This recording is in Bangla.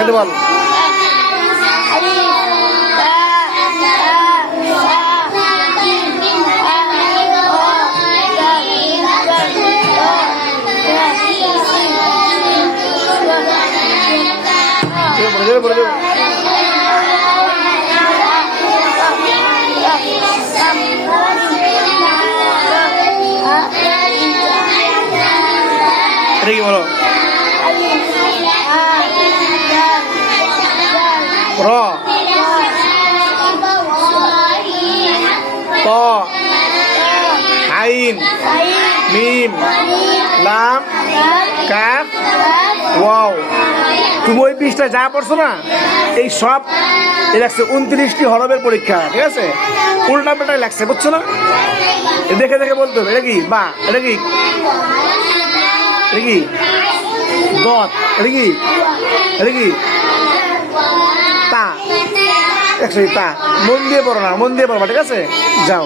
একটু বল। বলে দেবো। এটা কি বলো? র, ত, আইন, মিম, লাম, কাফ, ওয়াও। তুমি ওই পৃষ্ঠায় যা পড়ছো না, এই সব লাগছে 29টি হরফের পরীক্ষা, ঠিক আছে? উল্টা পাল্টাই লাগছে, বুঝছো না? দেখে দেখে বলতে হবে। এটা কি বা? এটা কি? এটা কি দত? এটা কি? এটা কি তা? একসাথে তা। মন দিয়ে পড়ো না, মন দিয়ে পড়বা, ঠিক আছে? যাও।